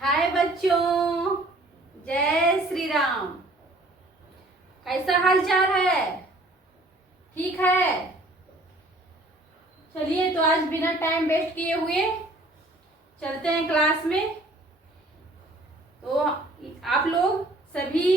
हाय बच्चों, जय श्री राम। कैसा हाल चाल है? ठीक है। चलिए, तो आज बिना टाइम वेस्ट किए हुए चलते हैं क्लास में। तो आप लोग सभी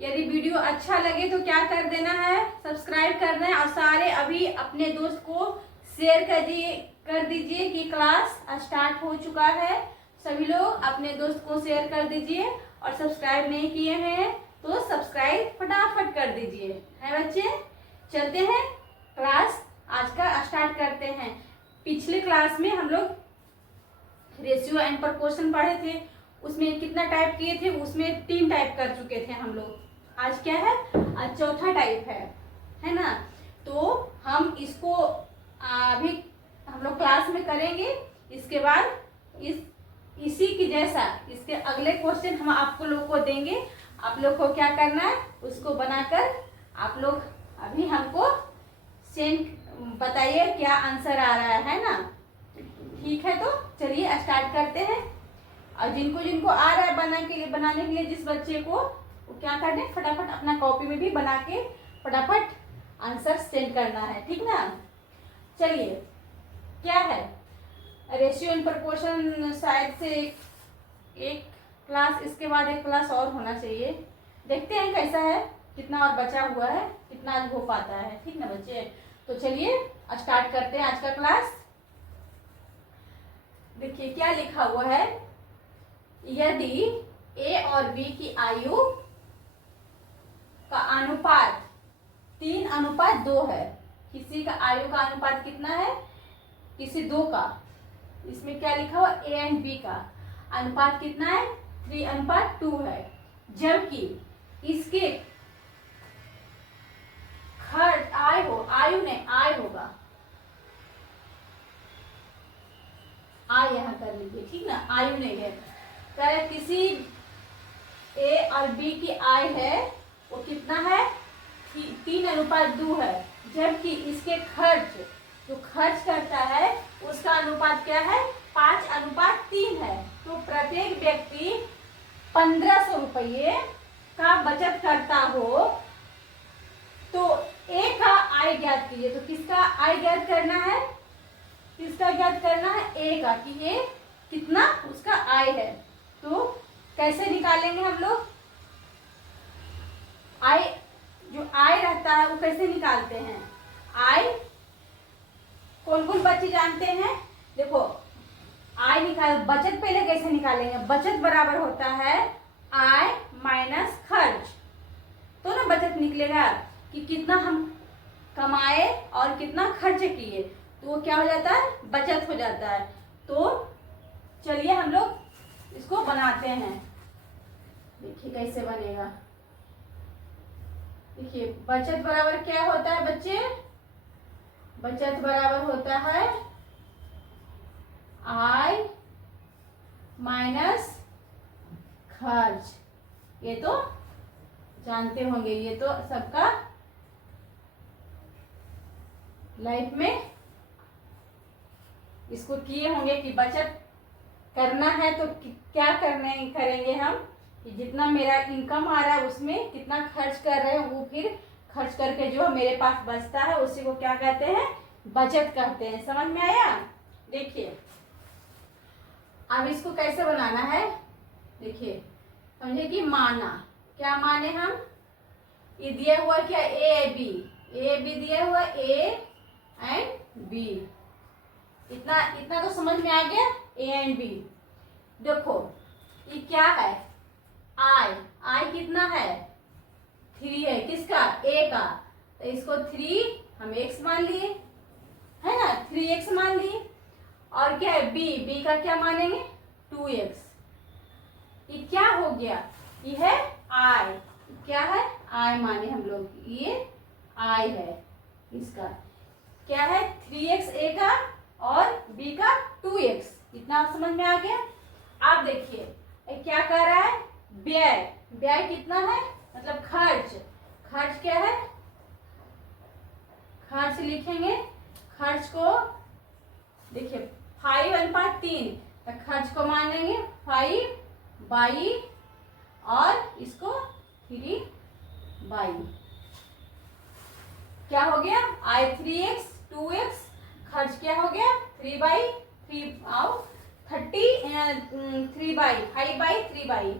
यदि वीडियो अच्छा लगे तो क्या कर देना है, सब्सक्राइब करना है और सारे अभी अपने दोस्त को शेयर कर दीजिए कि क्लास स्टार्ट हो चुका है। सभी लोग अपने दोस्त को शेयर कर दीजिए और सब्सक्राइब नहीं किए हैं तो सब्सक्राइब फटाफट कर दीजिए। है बच्चे, चलते हैं क्लास आज का स्टार्ट करते हैं। पिछले क्लास में हम लोग रेशियो एंड प्रोपोर्शन पढ़े थे, उसमें कितना टाइप किए थे, उसमें 3 टाइप कर चुके थे हम लोग। आज क्या है? आज चौथा टाइप है ना। तो हम इसको अभी हम लोग क्लास में करेंगे। इसके बाद इसी की जैसा इसके अगले क्वेश्चन हम आपको लोग को देंगे। आप लोग को क्या करना है, उसको बनाकर आप लोग अभी हमको सेंड बताइए क्या आंसर आ रहा है ना। ठीक है, तो चलिए स्टार्ट करते हैं। और जिनको जिनको आ रहा है बनाने के लिए जिस बच्चे को, वो क्या करना है, फटाफट अपना कॉपी में भी बना के फटाफट आंसर सेंड करना है। ठीक ना। चलिए, क्या है रेशियो एंड प्रोपोर्शन, शायद से एक क्लास, इसके बाद एक क्लास और होना चाहिए। देखते हैं कैसा है, कितना और बचा हुआ है, कितना आज हो पाता है। ठीक ना बच्चे, तो चलिए स्टार्ट करते हैं आज का क्लास। देखिए क्या लिखा हुआ है, यदि ए और बी की आयु का अनुपात 3:2 है। किसी का आयु का अनुपात कितना है, किसी दो का, इसमें क्या लिखा हुआ, ए एंड बी का अनुपात कितना है, 3:2 है। जबकि इसके खर्च आयु ने आय होगा, आय यहाँ कर लीजिए। ठीक ना, आयु नहीं है, कह किसी ए और बी की आय है वो कितना है, 3:2 है। जबकि इसके खर्च, जो खर्च करता है उसका अनुपात क्या है, 5:3 है। तो प्रत्येक व्यक्ति 1500 रुपये का बचत करता हो तो ए का आय ज्ञात कीजिए। तो किसका आय ज्ञात करना है, किसका ज्ञात करना है, ए का, कि ए कितना उसका आय है। तो कैसे निकालेंगे हम लोग आय, जो आय रहता है वो कैसे निकालते हैं। आय कौन कौन बच्चे जानते हैं, देखो आय निकाल, बचत पहले कैसे निकालेंगे, बचत बराबर होता है आय माइनस खर्च। तो ना बचत निकलेगा कि कितना हम कमाए और कितना खर्च किए, तो वो क्या हो जाता है, बचत हो जाता है। तो चलिए हम लोग इसको बनाते हैं। देखिए कैसे बनेगा। देखिए बचत बराबर क्या होता है बच्चे, बचत बराबर होता है आय माइनस खर्च। ये तो जानते होंगे, ये तो सबका लाइफ में इसको किए होंगे कि बचत करना है तो क्या करेंगे हम, कि जितना मेरा इनकम आ रहा है उसमें कितना खर्च कर रहे हैं, वो फिर खर्च करके जो मेरे पास बचता है उसी को क्या कहते हैं, बचत कहते हैं। समझ में आया। देखिए अब इसको कैसे बनाना है, देखिए समझे कि माना, क्या माने हम, ये दिया हुआ क्या, ए बी दिया हुआ, ए एंड बी। इतना इतना तो समझ में आ गया, ए एंड बी। देखो ये क्या है, आय कितना है, 3 है, किसका, ए का। तो इसको 3 हम x मान लिए, है ना, 3x मान लिए। और क्या है, बी का क्या मानेंगे, 2x। ये क्या हो गया, ये है आय, क्या है, आय माने हम लोग, ये आय है इसका। क्या है, 3x ए का और बी का 2x। इतना समझ में आ गया। आप देखिए क्या कर रहा है, व्यय कितना है, मतलब खर्च क्या है, खर्च लिखेंगे। खर्च को देखिए 5:3, खर्च को मान लेंगे 5 बाई और इसको 3 बाई। क्या हो गया? आई 3x 2x, खर्च क्या हो गया? 3 आओ 3 बाई 5 बाई 3 बाई।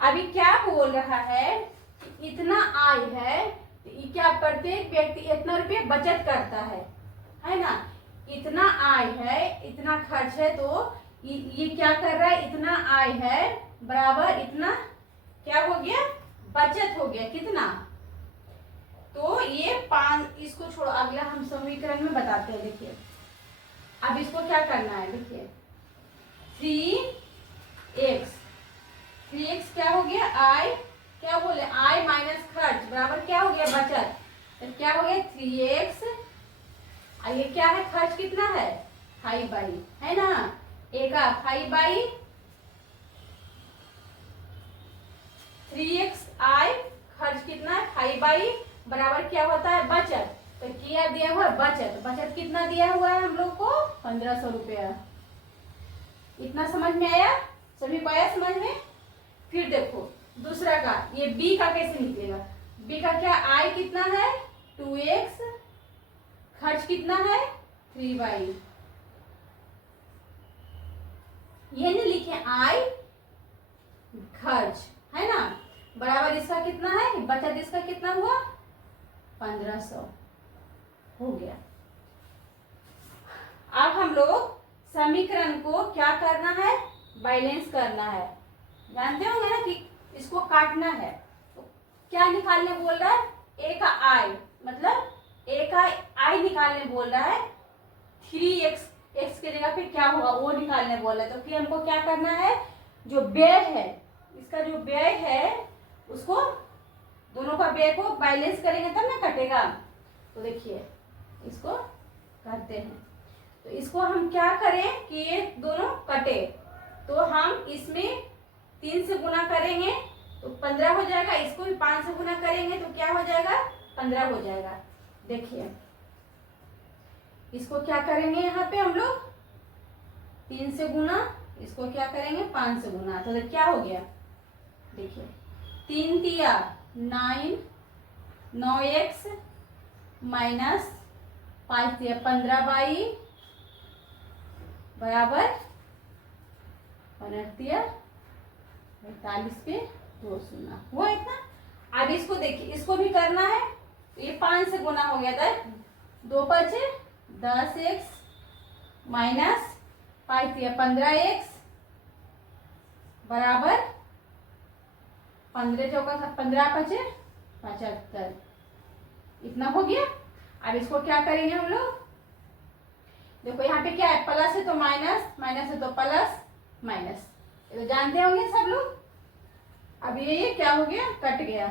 अभी क्या बोल रहा है? इतना आय है तो ये क्या, प्रत्येक व्यक्ति इतना रुपये बचत करता है ना। इतना आय है, इतना खर्च है, तो ये क्या कर रहा है? इतना आय है बराबर इतना क्या हो गया? बचत हो गया। कितना? तो ये 5, इसको छोड़ो, अगला हम समीकरण में बताते हैं। देखिए अब इसको क्या करना है? देखिए 3x क्या हो गया? आय, क्या बोले? आय माइनस खर्च बराबर क्या हो गया? बचत। तो क्या हो गया? 3x, ये क्या है? खर्च कितना है? 5 बाई, है ना। एक 5 बाई 3x आय, खर्च कितना है? 5 बाई बराबर क्या होता है? बचत। तो क्या दिया हुआ है? बचत। बचत कितना दिया हुआ है हम लोग को? 1500 रुपया। इतना समझ में आया? सभी को आया समझ में? फिर देखो दूसरा का, ये b का कैसे निकलेगा? b का क्या? आय कितना है? 2x, खर्च कितना है? 3 बाई। ये नहीं लिखे आय खर्च, है ना, बराबर इसका कितना है? बचत इसका कितना हुआ? 1500 हो गया। अब हम लोग समीकरण को क्या करना है? बैलेंस करना है। जानते होंगे ना कि इसको काटना है। तो क्या निकालने बोल रहा है? ए का आय, मतलब ए का आय निकालने बोल रहा है। 3x, x के जगह पे क्या होगा वो निकालने बोल रहा है। तो फिर हमको क्या करना है? जो व्यय है, इसका जो व्यय है उसको, दोनों का व्यय को बैलेंस करेंगे तब ना कटेगा। तो देखिए इसको करते हैं। तो इसको हम क्या करें कि ये दोनों कटे, तो हम इसमें 3 से गुना करेंगे तो 15 हो जाएगा। इसको भी 5 से गुना करेंगे तो क्या हो जाएगा? 15 हो जाएगा। देखिए इसको क्या करेंगे? यहाँ पे हम लोग 3 से गुना, इसको क्या करेंगे? 5 से गुना। तो क्या हो गया? देखिए 3 तिया 9, 9x माइनस 5 तिया 15 बाई बराबर 45 पे 2 शून्य हुआ इतना। अब इसको देखिए, इसको भी करना है। तो ये 5 से गुना हो गया था, 2 5 10x माइनस 5 15x बराबर 15 चौका 15 5 75, इतना हो गया। अब इसको क्या करेंगे हम लोग? देखो यहाँ पे क्या है? प्लस है तो माइनस, माइनस है तो प्लस, माइनस, ये तो जानते होंगे सब लोग। अब ये क्या हो गया? कट गया।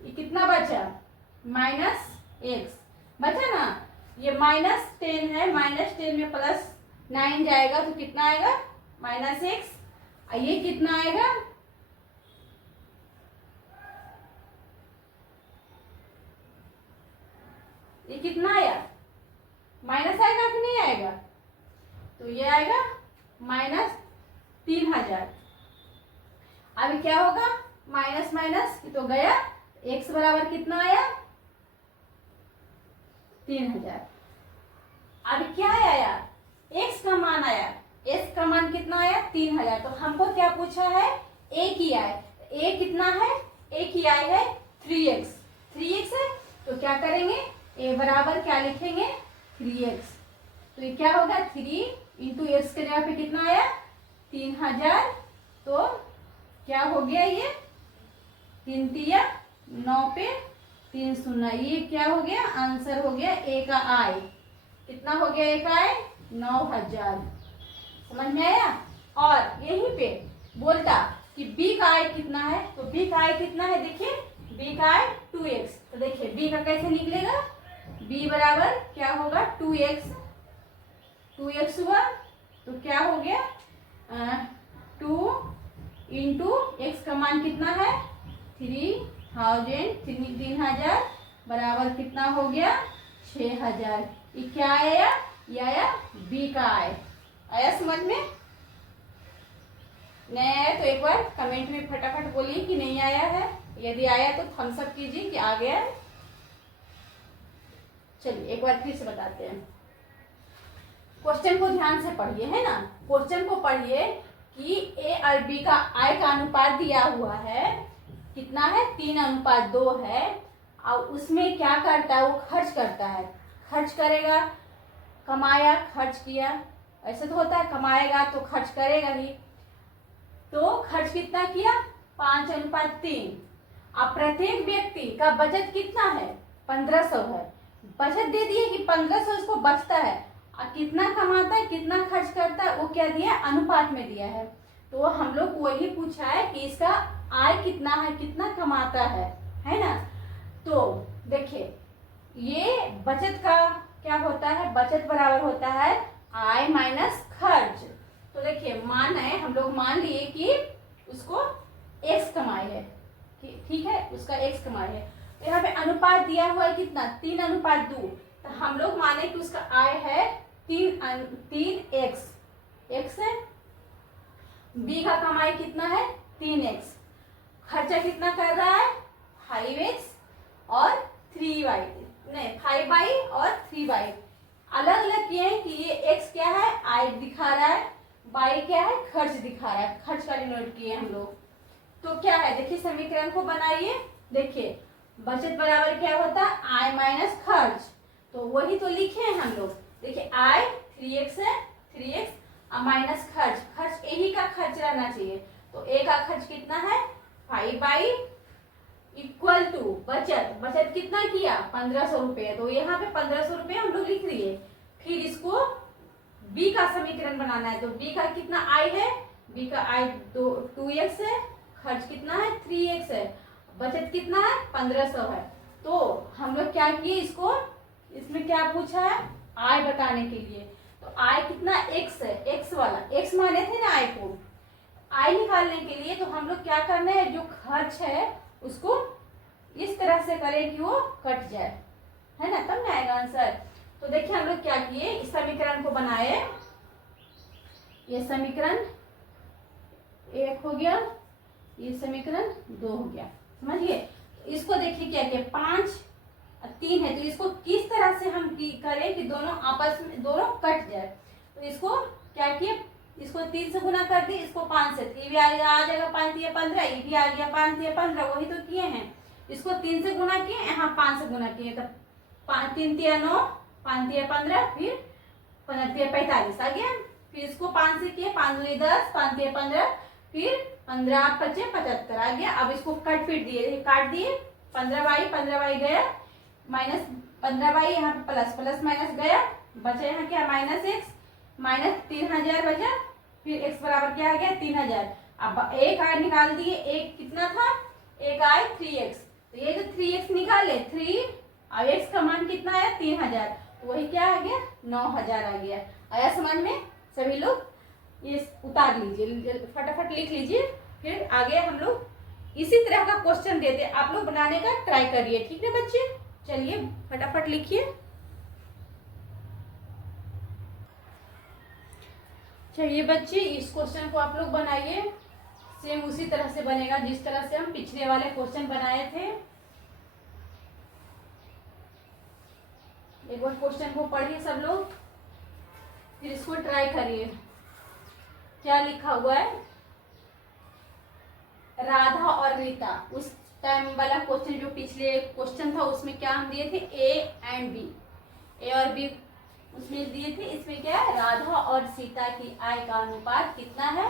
ये कितना बचा? -x बचा ना। ये -10 है, -10 में +9 जाएगा तो कितना आएगा? -x। ये कितना आएगा? ये कितना आया? माइनस आएगा कि नहीं आएगा? तो ये आएगा -3000। अभी क्या होगा? माइनस माइनस तो गया, x बराबर कितना आया? 3000। अब क्या आया? x का मान आया। x का मान कितना आया? 3000। तो हमको क्या पूछा है? a की आय। a कितना है? a की आय है 3x। 3x है तो क्या करेंगे? a बराबर क्या लिखेंगे? 3x। तो ये क्या होगा? 3 इंटू एक्स के जगह पे कितना आया? 3000। तो क्या हो गया? ये 3 तिया 9 पे 3 शून्य, ये क्या हो गया? आंसर हो गया ए का आय। कितना हो गया ए का आय? 9000। समझ में आया? और यहीं पे बोलता कि बी का आय कितना है। तो बी का आय कितना है? देखिए बी का आय 2x। तो देखिए बी का कैसे निकलेगा? b बराबर क्या होगा? 2x। 2x हुआ तो क्या हो गया? 2 इंटू एक्स का मान कितना है? 3000 बराबर कितना हो गया? 6000। ये क्या आया? ये आया बी का आय। आया समझ में? नहीं आया तो एक बार कमेंट में फटाफट बोलिए कि नहीं आया है। यदि आया तो थम्स अप कीजिए कि आ गया है। चलिए एक बार फिर से बताते हैं। क्वेश्चन को ध्यान से पढ़िए, है ना। क्वेश्चन को पढ़िए कि ए और बी का आय का अनुपात दिया हुआ है, कितना है 3:2 है। और उसमें क्या करता है, वो खर्च करता है। खर्च करेगा, कमाया खर्च किया, ऐसे तो होता है, कमाएगा तो खर्च करेगा ही। तो खर्च कितना किया 5:3। अब प्रत्येक व्यक्ति का बचत कितना है 1500 है। बचत दे दिए कि 1500 इसको बचता है। और कितना कमाता है कितना खर्च करता है वो क्या दिया अनुपात में दिया है। तो हम लोग को वही पूछा है कि इसका आय कितना है, कितना कमाता है ना। तो देखिए ये बचत का क्या होता है, बचत बराबर होता है आय माइनस खर्च। तो देखिए हम लोग मान लिए कि उसको x कमाई है, ठीक है, उसका x कमाई है। तो यहाँ पे अनुपात दिया हुआ है कितना 3:2। तो हम लोग माने कि उसका आय है 3x, x है। b का कमाई कितना है 3x, खर्चा कितना कर रहा है 5x और 3y, नहीं 5y और 3y। अलग अलग किए हैं कि ये x क्या है आय दिखा रहा है, y क्या है खर्च दिखा रहा है, खर्च का डिनोट किए हम लोग। तो क्या है देखिए समीकरण को बनाइए। देखिए बचत बराबर क्या होता है आय माइनस खर्च, तो वही तो लिखे हैं हम लोग। देखिए आय 3x है, 3x माइनस खर्च, खर्च a ही का खर्च रहना चाहिए। तो a का खर्च कितना है 5y इक्वल टू बचत, बचत कितना किया 1500 रुपये। तो यहाँ पे 1500 रुपये हम लोग लिख दिए। फिर इसको b का समीकरण बनाना है। तो b का कितना आय है, b का आय 2x है, खर्च कितना है 3x है, बचत कितना है 1500 है। तो हम लोग क्या किए इसको, इसमें क्या पूछा है आय बताने के लिए। तो आय कितना x है, x वाला x माने थे ना आय को, आय निकालने के लिए तो हम लोग क्या करना है जो खर्च है उसको इस तरह से करें कि वो कट जाए, है ना, तब ना आएगा आंसर। तो देखिए हम लोग क्या किए इस समीकरण को बनाए। ये समीकरण 1 हो गया, ये समीकरण 2 हो गया, समझिए। इसको देखिए क्या किया 5 और 3 है। तो इसको किस तरह से हम करें कि दोनों आपस में दोनों कट जाए। तो इसको क्या किए, इसको 3 से गुना कर दिए, इसको 5 से, ये भी आ जाएगा 5 3 15, ये भी आ गया 5 3 15, वही तो किए हैं। इसको 3 से गुना किए, यहाँ 5 से गुना किए, तब 3 3 9, 5 3 15, फिर 15 3 45 आ गया। फिर इसको 5 से किए, 5 2 10, 5 3 15, फिर 15 5 75 आ गया। अब इसको कट फिट दिए, काट दिए 15y गया, माइनस 15y यहाँ पे प्लस प्लस माइनस गया, बचा यहाँ क्या माइनस x, माइनस 3000 बचा। फिर x बराबर क्या आ गया 3000। अब एक आय निकाल दिए, एक कितना था एक आय 3x। तो ये जो 3x निकाले 3 और x का मान कितना आया 3000, तो वही क्या आ गया 9000 आ गया। आया समझ में सभी लोग, ये उतार लीजिए फटाफट लिख लीजिए। फिर आगे हम लोग इसी तरह का क्वेश्चन देते, आप लोग बनाने का ट्राई करिए, ठीक है बच्चे। चलिए फटाफट लिखिए। चलिए बच्चे इस क्वेश्चन को आप लोग बनाइए, सेम उसी तरह से बनेगा जिस तरह से हम पिछले वाले क्वेश्चन बनाए थे। एक बार क्वेश्चन को पढ़िए सब लोग, फिर इसको ट्राई करिए। क्या लिखा हुआ है, राधा और रीता, उस टाइम वाला क्वेश्चन जो पिछले क्वेश्चन था उसमें क्या हम दिए थे ए एंड बी, ए और बी उसमें दिए थे। इसमें क्या है राधा और सीता की आय का अनुपात कितना है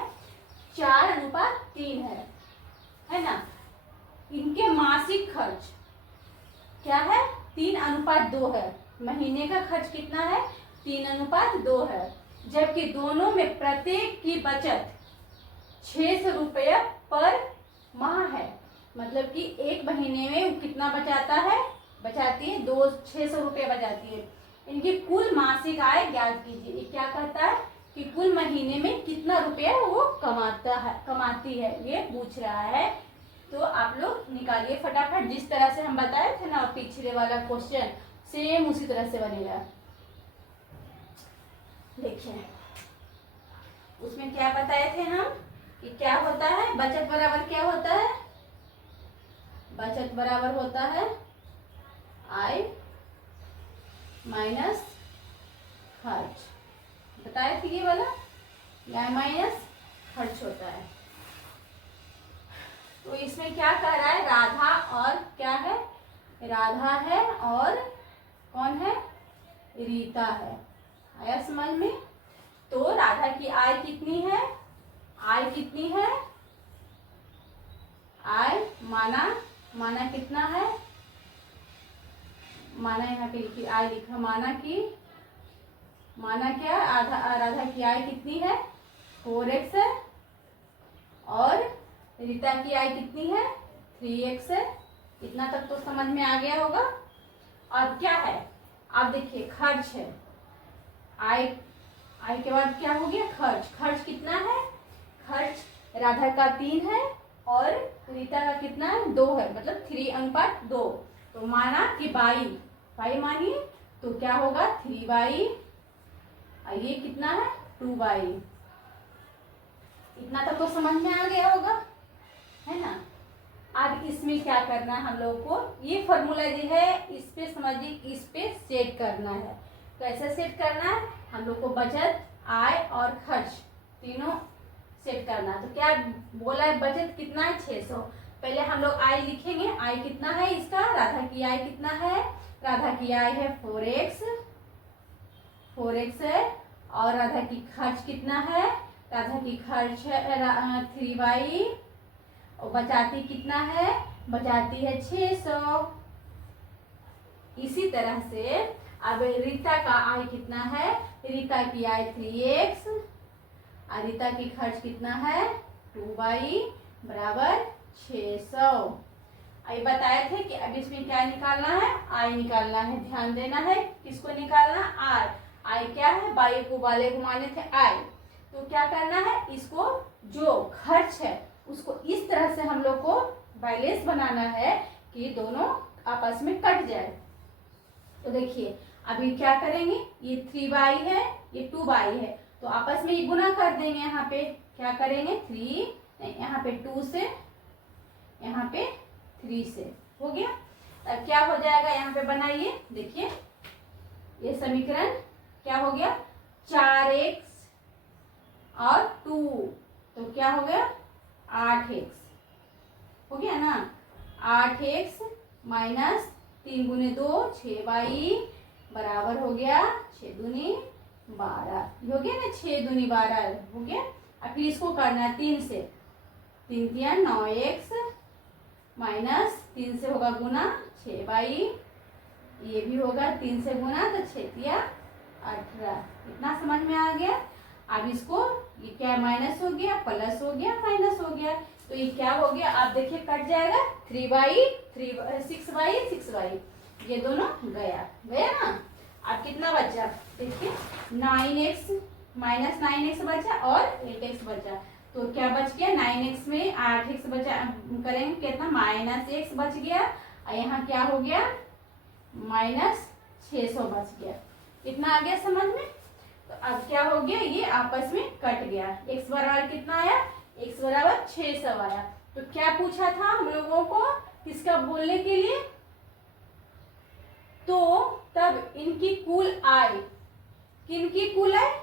4:3 है ना। इनके मासिक खर्च क्या है 3:2 है, महीने का खर्च कितना है 3:2 है। जबकि दोनों में प्रत्येक की बचत 600 रुपये पर माह है, मतलब कि एक महीने में कितना बचाती है 600 रुपये बचाती है। इनकी कुल मासिक आय ज्ञात कीजिए। ये क्या कहता है कि कुल महीने में कितना रुपया वो कमाती है, ये पूछ रहा है। तो आप लोग निकालिए फटाफट, जिस तरह से हम बताए थे ना पिछले वाला क्वेश्चन, सेम उसी तरह से बनेगा। देखिए उसमें क्या बताए थे हम कि क्या होता है, बचत बराबर क्या होता है, बचत बराबर होता है आय माइनस खर्च। बताए थे ये वाला, आय माइनस खर्च होता है। तो इसमें क्या कह रहा है, राधा और क्या है, राधा है और कौन है, रीता है। आया समझ में। तो राधा की आय कितनी है, आय कितनी है, आय माना कितना है, माना यहाँ पे लिखी, आय लिखा, माना क्या, राधा की आय कितनी है 4x है और रीता की आय कितनी है 3x है। इतना तक तो समझ में आ गया होगा। और क्या है, आप देखिए खर्च है, आय के बाद क्या हो गया, खर्च कितना है, खर्च राधा का 3 है और रीता का कितना है 2 है, मतलब 3:2। तो माना कि बाई मानिए तो क्या होगा 3/, और ये कितना है 2/। इतना तक तो समझ में आ गया होगा, है ना। अब इसमें क्या करना है हम लोग को, ये फॉर्मूला जो है इस पे समझिए, इस पे सेट करना है। कैसे सेट करना है, हम लोग को बचत, आय और खर्च तीनों सेट करना है। तो क्या बोला है, बचत कितना है 600। पहले हम लोग आय लिखेंगे, आय कितना है इसका, राधा की आय कितना है, राधा की आय है 4x है और राधा की खर्च कितना है, राधा की खर्च है 3/, और बचाती कितना है, बचाती है 600। इसी तरह से अब रीता का आय कितना है, रीता की आय 3x और रीता की खर्च कितना है 2/, बराबर 600। अभी बताए थे कि अब इसमें क्या निकालना है, आय निकालना है। ध्यान देना है, किसको निकालना, आय। आय क्या है, बाई को वाले को माने थे आय। तो क्या करना है, इसको जो खर्च है उसको इस तरह से हम लोग को बैलेंस बनाना है कि दोनों आपस में कट जाए। तो देखिए अभी क्या करेंगे, ये 3/, है ये 2/, है, तो आपस में ये गुना कर देंगे। यहाँ पे क्या करेंगे 3, यहाँ पे 2 से, यहाँ पे 3 से, हो गया। अब क्या हो जाएगा, यहाँ पे बनाइए, देखिए ये समीकरण क्या हो गया, 4x और 2, तो क्या हो गया 8x, हो गया ना। 8x माइनस 3 × 2 6/, बराबर हो गया 6 दूनी 12, हो गया ना, 6 दूनी 12 हो गया। अब फिर इसको करना है 3 से, 3 × 9x माइनस 3 से होगा गुना 6/, ये भी होगा 3 से गुना, तो 6 × 18। इतना समझ में आ गया। अब इसको ये क्या माइनस हो गया, प्लस हो गया, माइनस हो गया, तो ये क्या हो गया, आप देखिए कट जाएगा 6/, ये दोनों गया ना। अब कितना बचा, देखिए 9x माइनस 9x बचा और 8x बचा, तो क्या बच गया 9x में 8x बचा, करेंगे कितना -x बच गया, और यहाँ क्या हो गया -600 बच गया। कितना आ गया समझ में। तो अब क्या हो गया, ये आपस में कट गया, x बराबर कितना आया, x बराबर 600 आया। तो क्या पूछा था हम लोगों को किसका बोलने के लिए, तो तब इनकी कुल आय, किनकी कुल आय,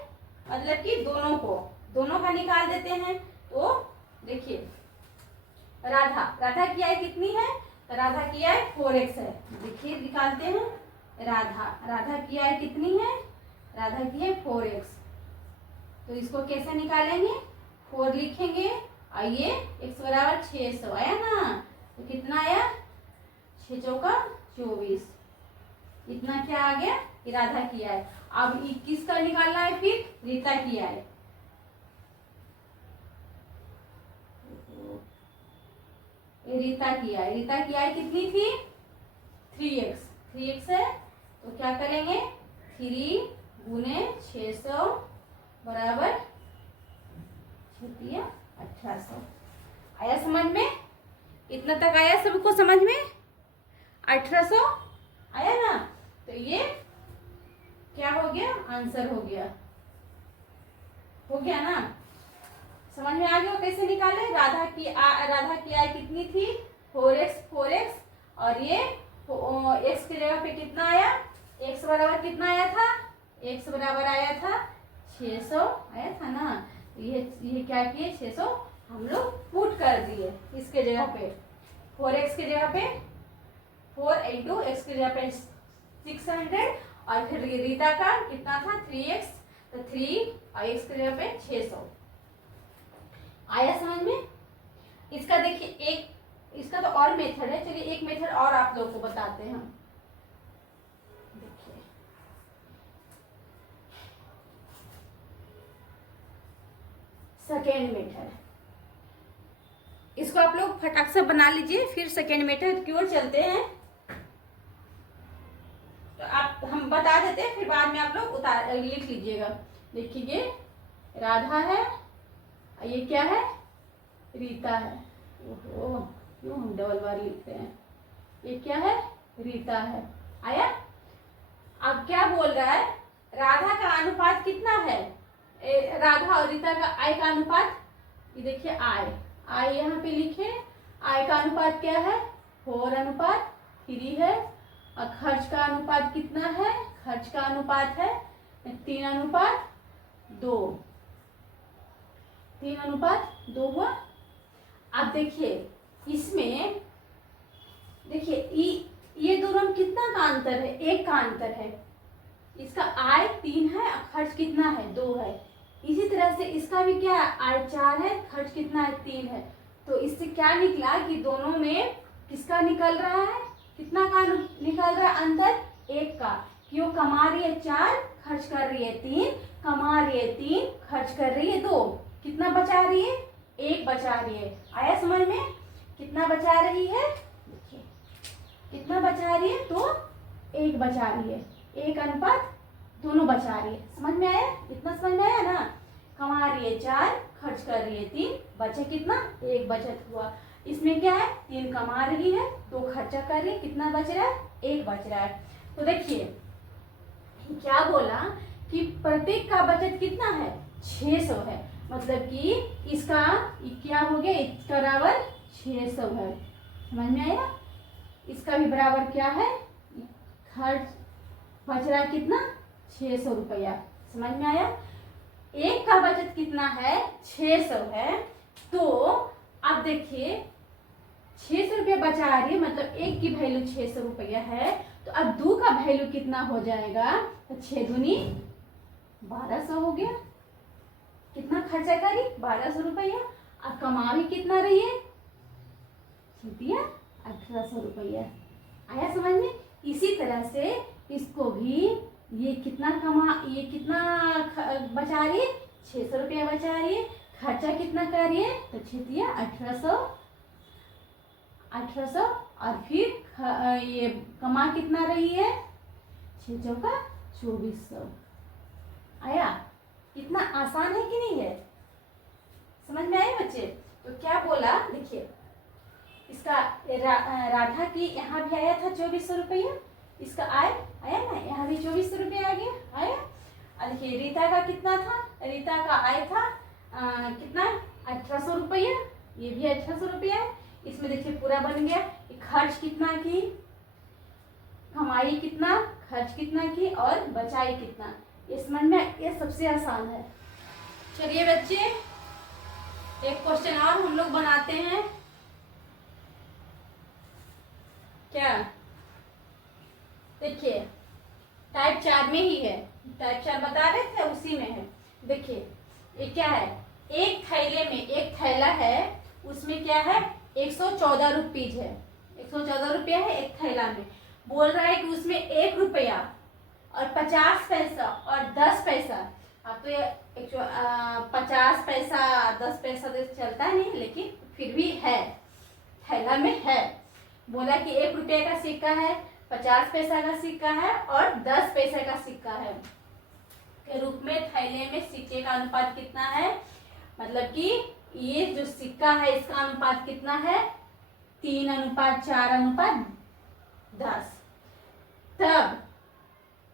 मतलब कि दोनों का निकाल देते हैं। तो देखिए राधा की आय कितनी है, तो राधा की आय 4x है, देखिए निकालते हैं। राधा की आय कितनी है, राधा की है 4x, तो इसको कैसे निकालेंगे, 4 लिखेंगे और ये x बराबर 600 आया ना, तो कितना आया 6 चौका 24। इतना क्या आ गया, राधा की आय। अब किसका निकालना है, फिर रीता की आय। रीता की आय कितनी थी 3x है, तो क्या करेंगे 3 × 600 बराबर 1800। आया समझ में, इतना तक आया सबको समझ में, 1800 आया ना। तो ये क्या हो गया, आंसर हो गया ना, समझ में आ गया कैसे निकाले। राधा की आय कितनी थी 4x और ये x की जगह पे कितना आया, x बराबर कितना आया था, x बराबर आया था 600 आया था ना। ये क्या किए 600 हम लोग पुट कर दिए इसके जगह पे, 4x की जगह पे 4 इंटू एक्स की जगह पे 600 और फिर रीता का कितना था 3x तो 3 और x की जगह पे 600 आया समझ में। इसका देखिए एक इसका तो और मेथड है, चलिए एक मेथड और आप लोगों को बताते हैं हम। देखिए सेकेंड मेथड, इसको आप लोग फटाक से बना लीजिए, फिर सेकेंड मेथड की ओर चलते हैं। तो आप हम बता देते हैं, फिर बाद में आप लोग लिख लीजिएगा। देखिए राधा है, ये क्या है रीता है। ओहो क्यों हम डबल बार लिखते हैं। ये क्या है रीता है। आया। अब क्या बोल रहा है, राधा का अनुपात कितना है, राधा और रीता का आय का अनुपात, ये देखिए आय यहाँ पे लिखे, आय का अनुपात क्या है 4:3 है। और खर्च का अनुपात कितना है, खर्च का अनुपात है 3:2, 3:2 हुआ। अब देखिए इसमें देखिए ये दोनों में कितना का अंतर है, 1 का अंतर है। इसका आय 3 है और खर्च कितना है 2 है। इसी तरह से इसका भी क्या है, आय 4 है, खर्च कितना है 3 है। तो इससे क्या निकला कि दोनों में किसका निकल रहा है, कितना का निकल रहा है अंतर, 1 का। कि वो कमा रही है 4, खर्च कर रही है 3, कमा रही है 3, खर्च कर रही है 2, कितना बचा रही है 1 बचा रही है। आया समझ में, कितना बचा रही है, देखिए कितना बचा रही है तो 1 बचा रही है, 1:, दोनों बचा रही है। समझ में आया, इतना समझ में आया ना। कमा रही है 4, खर्च कर रही है 3, बचे कितना 1 बचत हुआ। इसमें क्या है 3 कमा रही है 2 खर्चा कर रही है, कितना बच रहा है 1 बच रहा है। तो देखिए क्या बोला कि प्रत्येक का बचत कितना है 600 है, मतलब कि इसका क्या हो गया, इसका बराबर 600 है। समझ में आया। इसका भी बराबर क्या है, खर्च बच रहा है कितना 600 रुपया। समझ में आया। 1 का बचत कितना है 600 है। तो अब देखिए 600 रुपया बचा रही है, मतलब 1 की वैल्यू 600 रुपया है। तो अब 2 का वैल्यू कितना हो जाएगा, तो 6 दूनी 1200 हो गया। कितना खर्चा करी 1200 रुपया, अब कमा भी कितना रही है 1800 रुपया। आया समझ में। इसी तरह से इसको भी ये कितना बचा रही है 600 रुपया बचा रही है, खर्चा कितना कर रही है तो 1800 और फिर ये कमा कितना रही है 6 चौका 2400। आया, कितना आसान है कि नहीं है, समझ में आए बच्चे। तो क्या बोला देखिए, इसका राधा की यहाँ भी आया था 2400 रुपया, इसका आया ना, यहाँ भी 2400 रुपया आ गया। आया। और देखिए रीता का कितना था, रीता का आय था कितना 1800 रुपया, ये भी 1800 रुपया है। इसमें देखिए पूरा बन गया। खर्च कितना की, कमाई कितना, खर्च कितना की और बचाई कितना, ये समझ में, ये सबसे आसान है। चलिए बच्चे एक क्वेश्चन और हम लोग बनाते हैं। क्या देखिए टाइप 4 में ही है, टाइप 4 बता रहे थे उसी में है। देखिए ये क्या है, एक थैले में, एक थैला है उसमें क्या है 114 रुपीज है, 114 रुपया है एक थैला में। बोल रहा है कि उसमें 1 रुपया और 50 पैसा और 10 पैसा, अब तो ये 50 पैसा 10 पैसा तो चलता नहीं, लेकिन फिर भी है थैला में है। बोला कि 1 रुपये का सिक्का है, 50 पैसा का सिक्का है और 10 पैसे का सिक्का है के रूप में थैले में सिक्के का अनुपात कितना है, मतलब कि ये जो सिक्का है इसका अनुपात कितना है 3:4:10। तब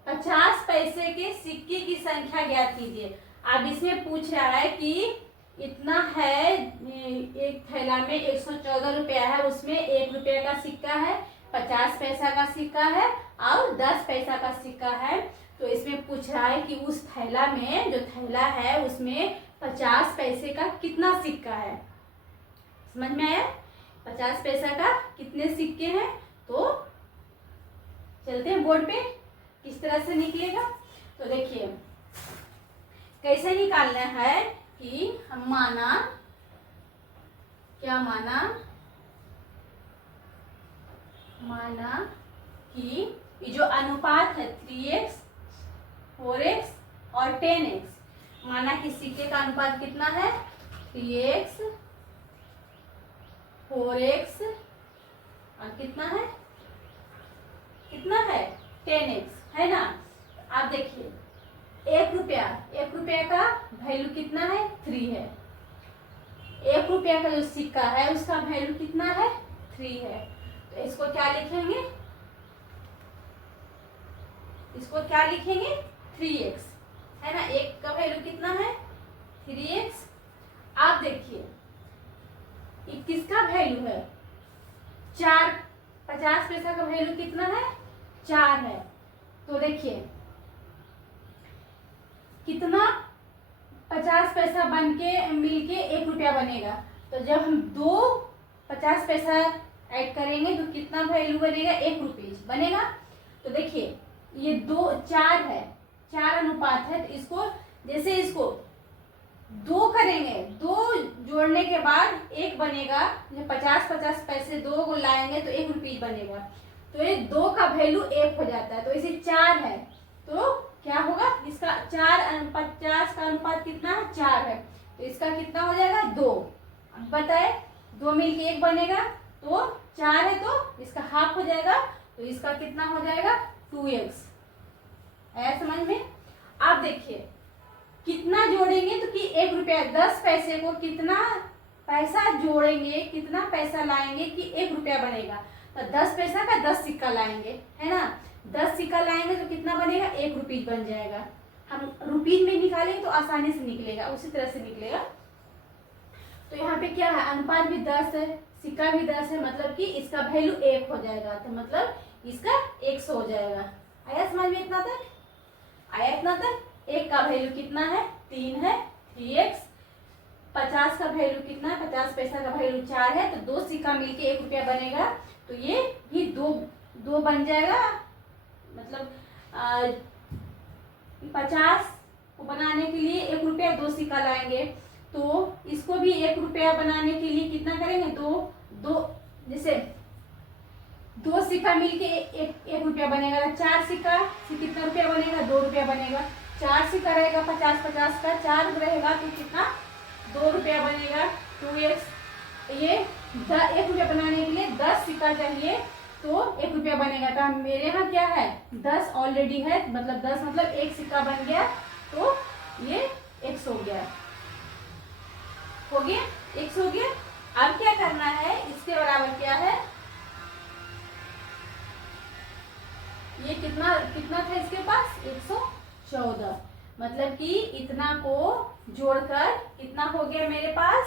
50 पैसे के सिक्के की संख्या ज्ञात कीजिए। अब इसमें पूछ रहा है कि इतना है, एक थैला में 114 रुपया है, उसमें 1 रुपये का सिक्का है, 50 पैसा का सिक्का है और 10 पैसा का सिक्का है। तो इसमें पूछ रहा है कि उस थैला में, जो थैला है उसमें 50 पैसे का कितना सिक्का है। समझ में आया? 50 पैसा का कितने सिक्के हैं। तो चलते हैं बोर्ड पे, किस तरह से निकलेगा। तो देखिए कैसे निकालना है कि हम माना, क्या माना, माना कि ये जो अनुपात है 3x, 4x और 10x, माना कि सिक्के का अनुपात कितना है 3x, 4x और कितना है, कितना है 10x, है ना। आप देखिए 1 रुपया का वैल्यू कितना है 3 है। 1 रुपया का जो सिक्का है उसका वैल्यू कितना है 3 है। तो इसको क्या लिखेंगे, इसको क्या लिखेंगे 3x, है ना। 1 का वैल्यू कितना है 3x। आप देखिए ये किसका वैल्यू है 4, 50 पैसा का वैल्यू कितना है 4 है। तो देखिए कितना 50 पैसा बन के मिल के 1 रुपया बनेगा। तो जब हम 2 50 पैसा ऐड करेंगे तो कितना वैल्यू बनेगा 1 रुपये बनेगा। तो देखिए ये 2 4 है, 4 अनुपात है। तो इसको जैसे इसको 2 करेंगे, 2 जोड़ने के बाद 1 बनेगा। जब 50 पैसे 2 को लाएंगे तो 1 रुपये बनेगा। तो ये 2 का वैल्यू 1 हो जाता है। तो इसे 4 है तो क्या होगा इसका 50 का अनुपात कितना है 4 है। तो इसका कितना हो जाएगा 2। अब बताए 2 मिलके 1 बनेगा तो 4 है तो इसका हाफ हो जाएगा। तो इसका कितना हो जाएगा 2x। आया समझ में। आप देखिए कितना जोड़ेंगे तो कि 1 रुपया 10 पैसे को कितना पैसा जोड़ेंगे, कितना पैसा लाएंगे कि 1 रुपया बनेगा। तो 10 पैसा का 10 सिक्का लाएंगे, है ना। 10 सिक्का लाएंगे तो कितना बनेगा 1 रुपीज बन जाएगा। हम रुपीज में निकालेंगे तो आसानी से निकलेगा, उसी तरह से निकलेगा। तो यहाँ पे क्या है अनुपात भी 10 है, सिक्का भी 10 है, मतलब कि इसका वैल्यू 1 हो जाएगा। तो मतलब इसका 100 हो जाएगा। आया समझ में इतना तक? आया इतना तक? 1 का वैल्यू कितना है 3 है 3x। 50 का वैल्यू कितना है 50 पैसा का वैल्यू 4 है। तो 2 सिक्का मिलके 1 रुपया बनेगा। तो ये भी 2 बन जाएगा। मतलब 50 को बनाने के लिए 1 रुपया 2 सिक्का लाएंगे। तो इसको भी 1 रुपया बनाने के लिए कितना करेंगे 2 जैसे 2 सिक्का मिलके 1 रुपया बनेगा। 4 सिक्का से कितना रुपया बनेगा 2 रुपया बनेगा। 4 सिक्का रहेगा 50 का, 4 रहेगा तो कितना 2 रुपया बनेगा 2x। ये 1 रुपया बनाने के लिए 10 सिक्का चाहिए तो 1 रुपया बनेगा। तो मेरे यहाँ क्या है 10 ऑलरेडी है, मतलब 10 मतलब 1 सिक्का बन गया। तो ये 100 हो गया, हो गया 100 हो गया। अब क्या करना है इसके बराबर क्या है, ये कितना कितना था इसके पास 114। मतलब कि इतना को जोड़कर कितना हो गया मेरे पास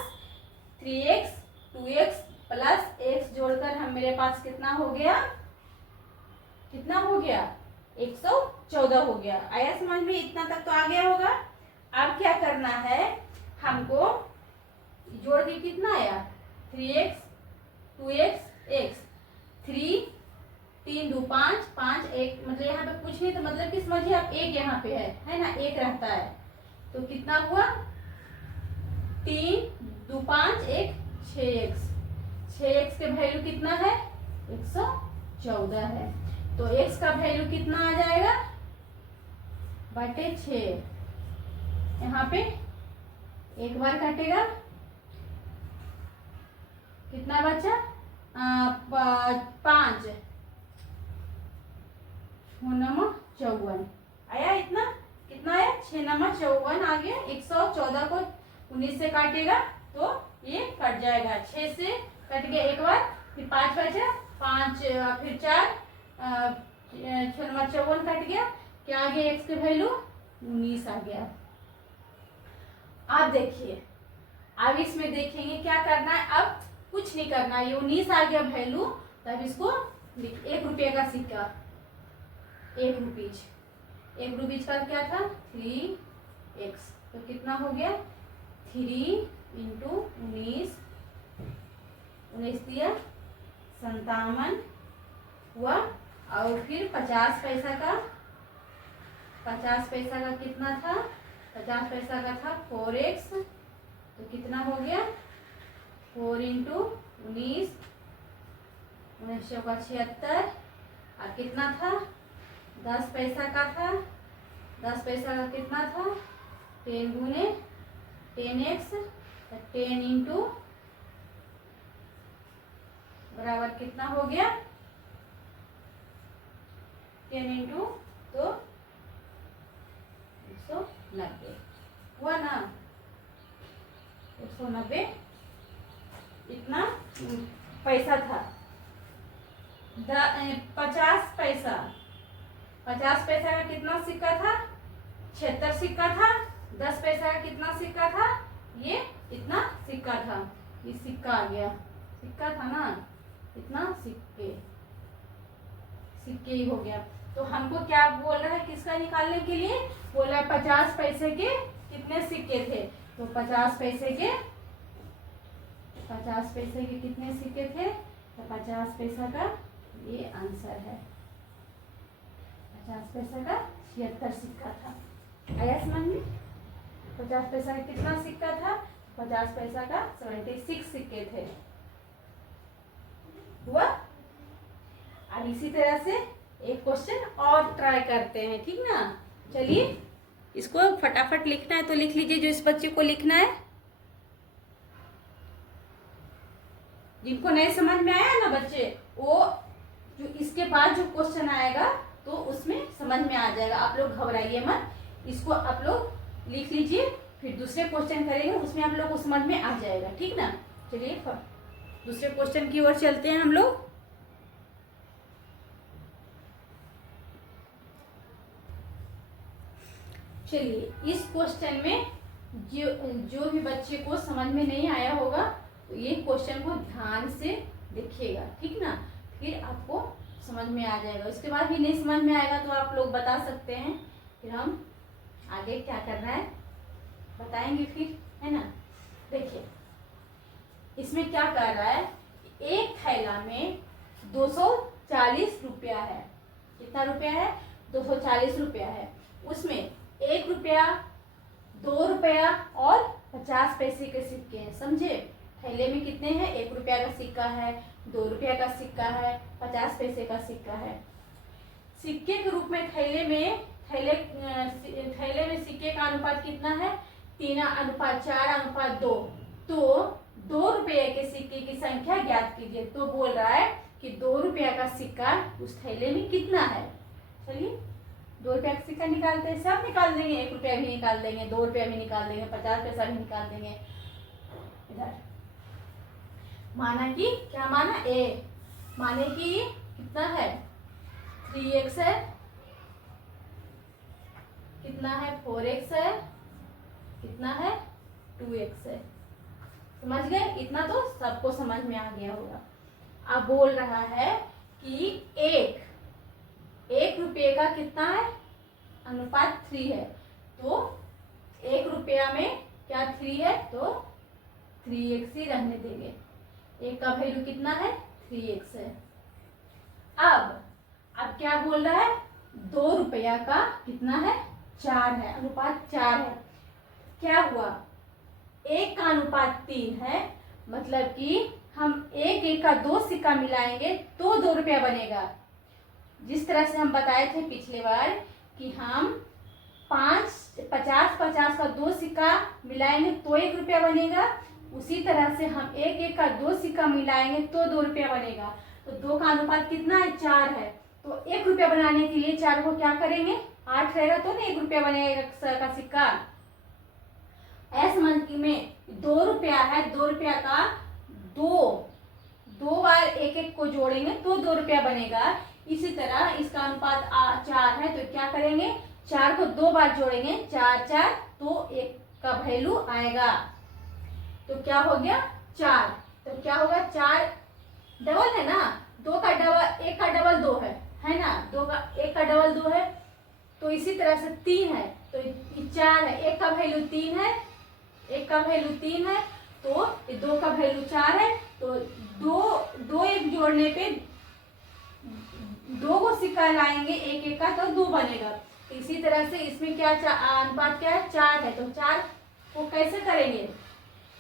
3x 2x प्लस x जोड़कर हम मेरे पास कितना हो गया, कितना हो गया 114 हो गया। आया समझ में? इतना तक तो आ गया होगा। अब क्या करना है हमको, जोड़ के कितना आया 3x 2x x 3 3 2 5 5 1, मतलब यहाँ पे कुछ नहीं तो मतलब कि समझिए आप 1 यहाँ पे है ना, 1 रहता है। तो कितना हुआ 3 2 5 1 6x। 6x के वैल्यू कितना है 114 है। तो x का वैल्यू कितना आ जाएगा बटे 6। यहाँ पे एक बार कटेगा, कितना बचा 5 54। आया इतना, कितना आया 6 नंबर 54 आ गया। 114 को 19 से काटेगा तो ये कट जाएगा। 6 से कट गया एक बार, फिर 5 बचा 5 फिर 4 6 नंबर 54 कट गया। क्या आ गया x के वैल्यू 19 आ गया। आप देखिए अब इसमें देखेंगे क्या करना है। अब कुछ नहीं करना है, ये 19 आ गया वैल्यू, तब इसको 1 रुपये का सिक्का, 1 रुपीज का क्या था 3x, तो कितना हो गया 3 इंटू 19, 19 दिया 57 हुआ। और फिर 50 पैसा का, 50 पैसा का कितना था, 50 पैसा का था 4x, तो कितना हो गया 4 इंटू 19, 19 का 76, और कितना था 10 पैसा का था, 10 पैसा का कितना था 10 गुने 10x, 10 इंटू बराबर कितना हो गया 10 इंटू तो 190 हुआ ना, 190 इतना पैसा था। 50 पैसा, 50 पैसा का कितना सिक्का था 76 सिक्का था। 10 पैसा का कितना सिक्का था, ये इतना सिक्का था, ये सिक्का आ गया, सिक्का था ना इतना, सिक्के ही हो गया। तो हमको क्या बोल रहा है किसका निकालने के लिए, बोल रहा है 50 पैसे के कितने सिक्के थे, तो 50 पैसे के कितने सिक्के थे, तो 50 पैसा का ये आंसर है, 50 पैसा का 76 सिक्का था। आया समझ में, 50 पैसा का कितना सिक्का था, 50 पैसा का 76 सिक्के थे हुआ। और इसी तरह से एक क्वेश्चन और ट्राई करते हैं, ठीक ना। चलिए इसको फटाफट लिखना है तो लिख लीजिए, जो इस बच्चे को लिखना है। जिनको नहीं समझ में आया ना बच्चे, वो जो इसके बाद जो क्वेश्चन आएगा तो उसमें समझ में आ जाएगा, आप लोग घबराइए मत, इसको आप लोग लिख लीजिए, फिर दूसरे क्वेश्चन करेंगे उसमें आप लोग को समझ में आ जाएगा, ठीक ना। चलिए दूसरे क्वेश्चन की ओर चलते हैं हम लोग। चलिए इस क्वेश्चन में जो भी बच्चे को समझ में नहीं आया होगा तो ये क्वेश्चन को ध्यान से देखिएगा, ठीक ना, फिर आपको समझ में आ जाएगा। उसके बाद भी नहीं समझ में आएगा तो आप लोग बता सकते हैं, फिर हम आगे क्या करना है बताएंगे फिर, है ना। देखिए इसमें क्या कर रहा है, एक थैला में 240 रुपया है, कितना रुपया है 240 रुपया है, उसमें 1 रुपया 2 रुपया और 50 पैसे के सिक्के हैं, समझे। थैले में कितने हैं, 1 रुपया का सिक्का है, 2 रुपया का सिक्का है, 50 पैसे का सिक्का है। सिक्के के रूप में थैले में सिक्के का अनुपात कितना है 3:4:2, तो 2 रुपये के सिक्के की संख्या ज्ञात कीजिए। तो बोल रहा है कि 2 रुपया का सिक्का उस थैले में कितना है। चलिए 2 रुपया का सिक्का निकालते हैं, सब निकाल देंगे, 1 रुपया भी निकाल देंगे, 2 रुपया भी निकाल देंगे, 50 पैसा भी निकाल देंगे। इधर माना कि क्या माना ए, माने कि कितना है 3x है, कितना है 4x है, कितना है 2x है। समझ गए, इतना तो सबको समझ में आ गया होगा। अब बोल रहा है कि एक रुपये का कितना है अनुपात 3 है, तो 1 रुपया में क्या 3 है तो 3x ही रहने देंगे, एक का वैल्यू कितना है 3x है। अब क्या बोल रहा है 2 रुपया का कितना है 4 है, अनुपात 4 है। क्या हुआ 1 का अनुपात 3 है, मतलब कि हम एक का 2 सिक्का मिलाएंगे तो 2 रुपया बनेगा। जिस तरह से हम बताए थे पिछले बार कि हम 50 का 2 सिक्का मिलाएंगे तो 1 रुपया बनेगा, उसी तरह से हम एक का 2 सिक्का मिलाएंगे तो 2 रुपया बनेगा। तो 2 का अनुपात कितना है 4 है, तो 1 रुपया बनाने के लिए 4 को क्या करेंगे 8 रहेगा तो ना 1 रुपया बनेगा का सिक्का। ऐसे मन में 2 रुपया है, 2 रुपया का 2 बार एक को जोड़ेंगे तो 2 रुपया बनेगा। इसी तरह इसका अनुपात 4 है, तो क्या करेंगे 4 को 2 बार जोड़ेंगे 4 4, तो 1 का वैल्यू आएगा। तो क्या हो गया 4। तो क्या होगा 4 डबल है ना, 2 का डबल 1 का डबल 2 है ना, 2 का 1 का डबल 2 है। तो इसी तरह से 3 है तो 4 है, 1 का वैल्यू 3 है, 1 का वैल्यू 3 है तो 2 का वैल्यू 4 है। तो दो एक जोड़ने पे 2 को सिक्का लाएंगे एक एक का तो 2 बनेगा। इसी तरह से इसमें क्या अनुपात क्या है 4 है, तो 4 को कैसे करेंगे,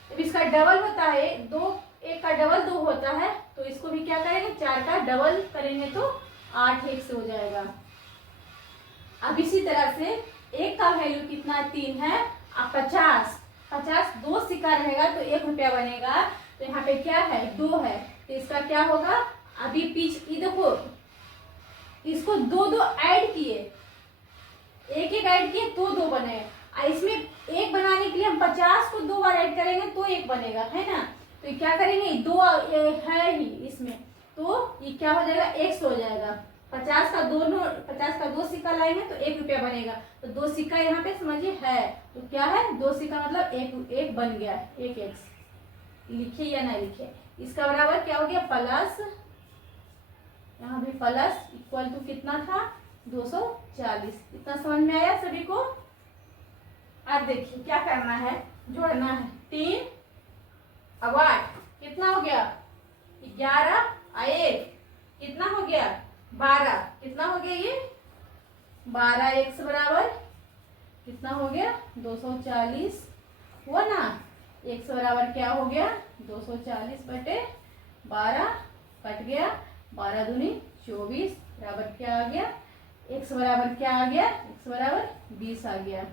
जब इसका डबल होता है 2 1 का डबल 2 होता है तो इसको भी क्या करेंगे 4 का डबल करेंगे तो 8 1 से हो जाएगा। अब इसी तरह से 1 का वैल्यू कितना 3 है, अब 50 2 सिक्का रहेगा तो 1 रुपया बनेगा। तो यहाँ पे क्या है 2 है तो इसका क्या होगा, अभी ये देखो इसको 2 2 ऐड किए, 1 1 ऐड किए तो 2 बने। इसमें 1 बनाने के लिए हम 50 को 2 बार ऐड करेंगे तो 1 बनेगा, है ना। तो ये क्या करेंगे 2 है ही इसमें तो ये क्या हो जाएगा 100 हो जाएगा। 50 का 2 सिक्का लाएंगे तो 1 रुपया बनेगा। तो 2 सिक्का यहाँ पे समझिए है तो क्या है 2 सिक्का मतलब 1 बन गया, 1 एक्स लिखिए या ना लिखिए। इसका बराबर क्या हो गया प्लस, यहाँ भी प्लस इक्वल टू कितना था 240। इतना समझ में आया सभी को। अब देखिए क्या करना है, जोड़ना है 3 अब 8 कितना हो गया 11 1 कितना हो गया 12 कितना हो गया ये 12 एक्स बराबर कितना हो गया 240 हुआ ना। एक्स बराबर क्या हो गया 240 बटे 12 कट गया 12 दूनी 24 बराबर क्या आ गया एक्स बराबर क्या आ गया एक्स बराबर 20 आ गया।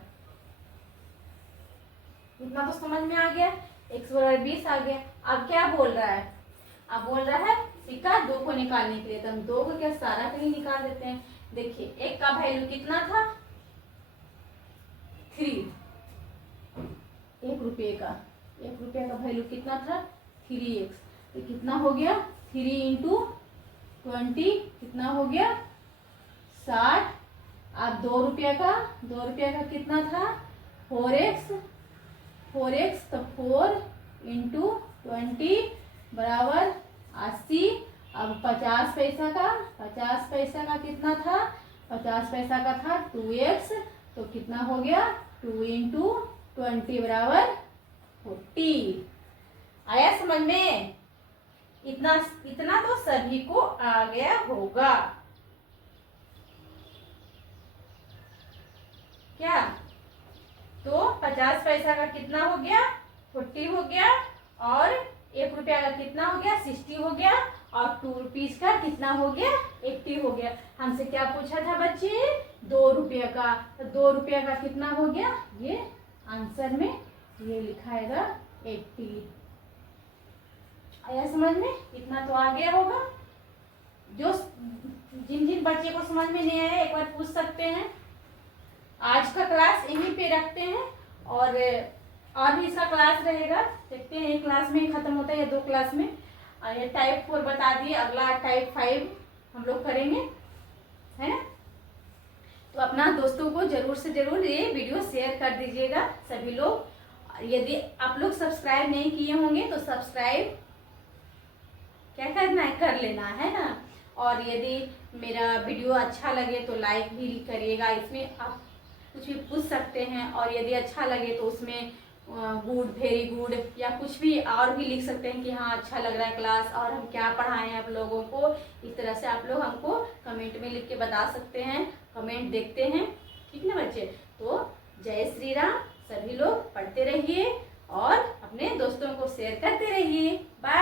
इतना तो समझ में आ गया, एक्स बराबर 20 आ गया। अब क्या बोल रहा है, अब बोल रहा है सिक्का 2 को निकालने के लिए, तो हम 2 को क्या सारा के लिए निकाल देते हैं। देखिए 1 का वैल्यू कितना था 3, 1 रुपये का वैल्यू कितना था 3x तो कितना हो गया 3 × 20 कितना हो गया 60। अब 2 रुपये का कितना था 4x तो 4 × 20 बराबर 80। अब 50 पैसा का कितना था 50 पैसा का था 2x तो कितना हो गया 2 × 20 बराबर 40। आया समझ में। इतना तो सभी को आ गया होगा क्या। तो 50 पैसा का कितना हो गया 40 हो गया और 1 रुपया का कितना हो गया 60 हो गया और 2 रुपीज का कितना हो गया 80 हो गया। हमसे क्या पूछा था बच्चे 2 रुपये का, तो 2 रुपये का कितना हो गया ये आंसर में ये लिखाएगा 80। आया समझ में। इतना तो आ गया होगा। जो जिन बच्चे को समझ में नहीं आया एक बार पूछ सकते हैं। आज का क्लास यहीं पे रखते हैं और भी इसका क्लास रहेगा, देखते हैं एक क्लास में ही खत्म होता है या 2 क्लास में। ये टाइप 4 बता दिए, अगला टाइप 5 हम लोग करेंगे, है ना। तो अपना दोस्तों को जरूर से जरूर ये वीडियो शेयर कर दीजिएगा सभी लोग। यदि आप लोग सब्सक्राइब नहीं किए होंगे तो सब्सक्राइब क्या करना है कर लेना है ना। और यदि मेरा वीडियो अच्छा लगे तो लाइक भी करिएगा। इसमें आप कुछ भी पूछ सकते हैं और यदि अच्छा लगे तो उसमें गुड वेरी गुड या कुछ भी और भी लिख सकते हैं कि हाँ अच्छा लग रहा है क्लास और हम क्या पढ़ाएं हैं आप लोगों को। इस तरह से आप लोग हमको कमेंट में लिख के बता सकते हैं, कमेंट देखते हैं, ठीक ना बच्चे। तो जय श्री राम। सभी लोग पढ़ते रहिए और अपने दोस्तों को शेयर करते रहिए। बाय।